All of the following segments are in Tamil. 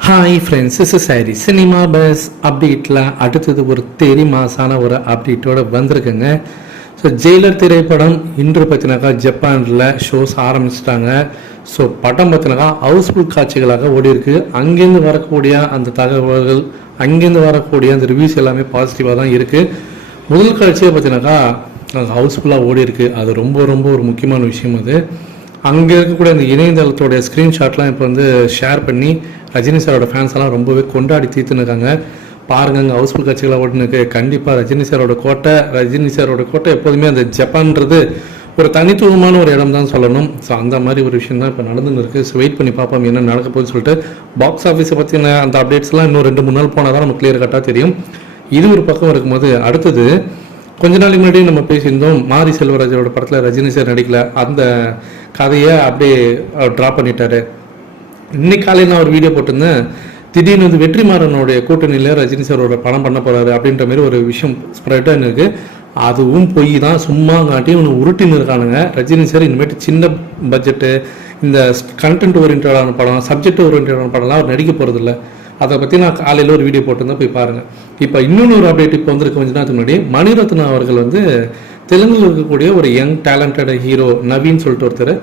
Hi friends is sorry cinema bus அப்டேட்டில் அடுத்தது ஒரு தெரி மாசான ஒரு அப்டேட்டோட வந்திருக்குங்க. ஸோ ஜெயிலர் திரைப்படம் இன்று பார்த்தினாக்கா ஜப்பானில் ஷோஸ் ஆரம்பிச்சிட்டாங்க. ஸோ படம் பார்த்தினாக்கா ஹவுஸ்ஃபுல் காட்சிகளாக ஓடி இருக்கு அங்கேருந்து வரக்கூடிய அந்த தகவல்கள் அங்கேருந்து வரக்கூடிய அந்த ரிவ்யூஸ் எல்லாமே பாசிட்டிவாக தான் இருக்குது முதல் காட்சியை பார்த்தீங்கன்னாக்கா ஹவுஸ்ஃபுல்லாக ஓடி இருக்கு அது ரொம்ப ரொம்ப ஒரு முக்கியமான விஷயம் அது. அங்கே இருக்கக்கூடிய அந்த இணையதளத்தோடைய ஸ்க்ரீன்ஷாட்லாம் இப்போ வந்து ஷேர் பண்ணி ரஜினி சாரோட ஃபேன்ஸ் எல்லாம் ரொம்பவே கொண்டாடி தீர்த்துன்னு இருக்காங்க பாருங்க அங்கே ஹவுஸ்ஃபுல் கட்சிகளை ஓட்டுனுக்கு கண்டிப்பாக ரஜினி சாரோட கோட்டை ரஜினி சாரோட கோட்டை எப்போதுமே அந்த ஜப்பான்றது ஒரு தனித்துவமான ஒரு இடம் தான் சொல்லணும். ஸோ அந்த மாதிரி ஒரு விஷயம் தான் இப்போ நடந்துன்னு இருக்குது ஸோ வெயிட் பண்ணி பார்ப்போம் என்ன நடக்க போகுதுன்னு சொல்லிட்டு. பாக்ஸ் ஆஃபீஸை பற்றின அந்த அப்டேட்ஸ்லாம் இன்னும் ரெண்டு மூணு நாள் போனால் தான் நமக்கு கிளியர் கட்டாக தெரியும். இது ஒரு பக்கம் இருக்கும்போது அடுத்தது கொஞ்ச நாளைக்கு முன்னாடி நம்ம பேசியிருந்தோம் மாரி செல்வராஜோட படத்தில் ரஜினி சார் நடிக்கல. அந்த கதையை அப்படியே ட்ரா பண்ணிட்டாரு. இன்னைக்கு காலையில் நான் ஒரு வீடியோ போட்டிருந்தேன். திடீர்னு வந்து வெற்றிமாறனுடைய கூட்டணியில் ரஜினி சாரோட படம் பண்ண போறாரு அப்படின்ற மாதிரி ஒரு விஷயம் ஸ்ப்ரெட்டாக இருக்கு அதுவும் பொய் தான். சும்மா காட்டி ஒன்று உருட்டின்னு இருக்கானுங்க. ரஜினி சார் இனிமேட்டு சின்ன பட்ஜெட்டு இந்த கண்டென்ட் ஓரியன்டான படம் சப்ஜெக்ட் ஓரியன்டான படம்லாம் அவர் நடிக்க போகிறதில்ல அதை பற்றி நான் காலையில் ஒரு வீடியோ போட்டிருந்தேன். போய் பாருங்கள் இப்போ இன்னொன்று ஒரு அப்டேட் இப்போ வந்திருக்க கொஞ்ச நேரத்துக்கு முன்னாடி மணிரத்னம் அவர்கள் வந்து தெலுங்கில் இருக்கக்கூடிய ஒரு யங் டேலண்டட் ஹீரோ நவீன் சொல்லிட்டு ஒருத்தர்.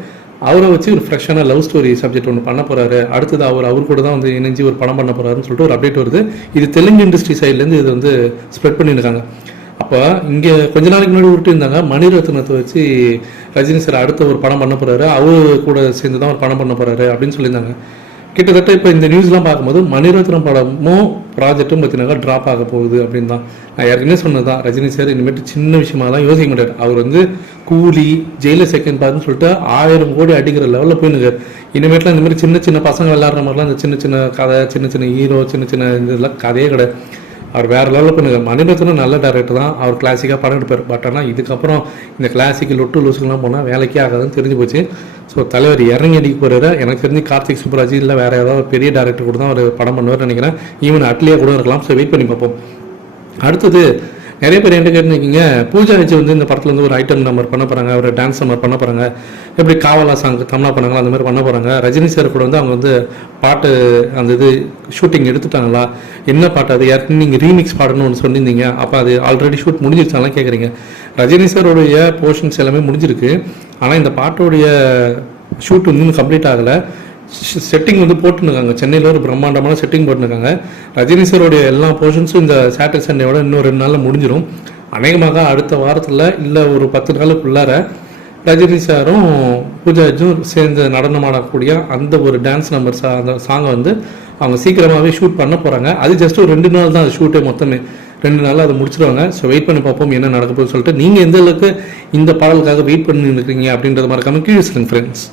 அவரை வச்சு ஒரு ஃப்ரெஷ்ஷான லவ் ஸ்டோரி சப்ஜெக்ட் ஒன்று பண்ண போறாரு. அடுத்தது அவர் அவர் கூட தான் வந்து இணைஞ்சு ஒரு படம் பண்ண போகிறாருன்னு சொல்லிட்டு ஒரு அப்டேட் வருது. இது தெலுங்கு இண்டஸ்ட்ரி சைட்லேருந்து இது வந்து ஸ்ப்ரெட் பண்ணியிருக்காங்க. அப்போ இங்கே கொஞ்ச நாளைக்கு முன்னாடி விட்டு இருந்தாங்க. மணிரத்னத்தை வச்சு ரஜினி சார் அடுத்த ஒரு படம் பண்ண போகிறாரு அவர் கூட சேர்ந்து தான் ஒரு படம் பண்ண போகிறாரு அப்படின்னு சொல்லியிருந்தாங்க. கிட்டத்தட்ட இப்போ இந்த நியூஸ்லாம் பார்க்கும்போது மணிரத்னம் படமும் ப்ராஜெக்ட்டும் பார்த்தீங்கன்னா ட்ராப் ஆக போகுது அப்படின்னு தான். நான் ஏற்கனவே சொன்னது தான் ரஜினி சார் இனிமேட்டு சின்ன விஷயமாலாம் யோசிக்க மாட்டார். அவர் வந்து கூலி ஜெயில செகண்ட் பார்த்துன்னு சொல்லிட்டு ஆயிரம் கோடி அடிக்கிற லெவலில் போயினுங்க இனிமேட்லாம் இந்த மாதிரி சின்ன சின்ன பசங்க விளாட்ற மாதிரிலாம் இந்த சின்ன சின்ன கதை சின்ன சின்ன ஹீரோ சின்ன சின்ன இதெல்லாம் கதையே கிடையாது. அவர் வேறு லெவலில் பண்ணுங்கள் மணிரத்னம் நல்ல டேரக்டர் தான். அவர் கிளாசிக்காக படம் எடுப்பார். பட் ஆனால் இதுக்கப்புறம் இந்த கிளாசிக்கு லொட்டு லூசுக்கெல்லாம் போனால் வேலைக்கே ஆகாதுன்னு தெரிஞ்சு போச்சு. ஸோ தலைவர் இறங்கி அடிக்க போகிறாரு எனக்கு தெரிஞ்சு கார்த்திக் சுப்ராஜ் இல்லை வேறு ஏதாவது பெரிய டேரக்டர் கூட தான் அவர் படம் பண்ணுவார் நினைக்கிறேன். ஈவன் அட்லியாக கூட இருக்கலாம். ஸோ வெயிட் பண்ணி பார்ப்போம். அடுத்தது நிறைய பேர் என்ன கேட்டுருக்கீங்க. பூஜா வச்சு வந்து இந்த படத்துல வந்து ஒரு ஐட்டம் நம்பர் பண்ண போறாங்க. ஒரு டான்ஸ் நம்பர் பண்ண போறாங்க. எப்படி காவலா சாங் தமிழா பண்ணாங்களா அந்த மாதிரி பண்ண போறாங்க. ரஜினி சார் கூட வந்து அவங்க வந்து பாட்டு அந்த இது ஷூட்டிங் எடுத்துட்டாங்களா? என்ன பாட்டு அது? யாருக்கு நீங்கள் ரீமிக்ஸ் பாடணும்னு ஒன்று சொல்லியிருந்தீங்க அப்போ அது ஆல்ரெடி ஷூட் முடிஞ்சிருச்சாலாம் கேட்குறீங்க ரஜினி சாரோடைய போர்ஷன்ஸ் எல்லாமே முடிஞ்சிருக்கு. ஆனால் இந்த பாட்டோடைய ஷூட் இன்னும் கம்ப்ளீட் ஆகலை. செட்டிங் வந்து போட்டுருக்காங்க சென்னையில் ஒரு பிரம்மாண்டமான செட்டிங் போட்டுருக்காங்க ரஜினி சாரோடைய எல்லா போர்ஷன்ஸும் இந்த சாட்டர்டே சண்டேயோட இன்னும் ரெண்டு நாளில் முடிஞ்சிடும் அநேகமாக அடுத்த வாரத்தில் இல்லை ஒரு பத்து நாளுக்குள்ளார ரஜினி சாரும் பூஜாஜும் சேர்ந்து நடனமாடக்கூடிய அந்த ஒரு டான்ஸ் நம்பர் சா அந்த சாங்கை வந்து அவங்க சீக்கிரமாகவே ஷூட் பண்ண போகிறாங்க அது ஜஸ்ட் ஒரு ரெண்டு நாள் தான் அது ஷூட்டே மொத்தமே. ரெண்டு நாளில் அதை முடிச்சிருவாங்க. ஸோ வெயிட் பண்ணி பார்ப்போம் என்ன நடக்க போகுது சொல்லிட்டு நீங்கள் எந்த அளவுக்கு இந்த பாடலுக்காக வெயிட் பண்ணி இருக்கிறீங்க அப்படின்றத மறக்காமல் கீழே சொல்லுங்க ஃப்ரெண்ட்ஸ்